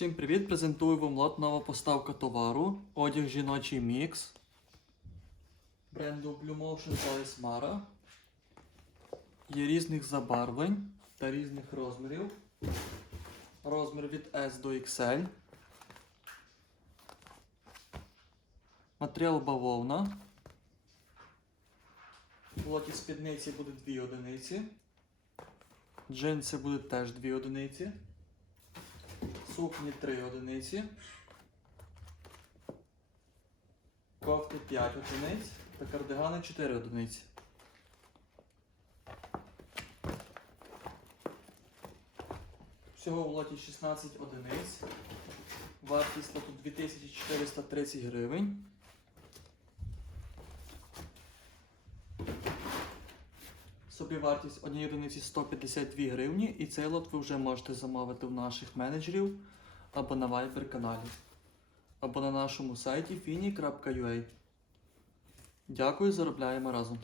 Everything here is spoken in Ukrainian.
Всім привіт! Презентую вам лот нова поставка товару. Одяг жіночий мікс. Бренду Blue Motion Police Mara. Є різних забарвлень та різних розмірів. Розмір від S до XL. Матеріал бавовна. В лоті спідниці буде 2 одиниці. Джинси будуть теж 2 одиниці. Сукні 3 одиниці. Кофти 5 одиниць та кардигани 4 одиниці. Всього в лоті 16 одиниць. Вартість лоту 2430 гривень. Собівартість однієї одиниці 152 гривні, і цей лот ви вже можете замовити у наших менеджерів або на Viber каналі, або на нашому сайті fini.ua. Дякую, заробляємо разом.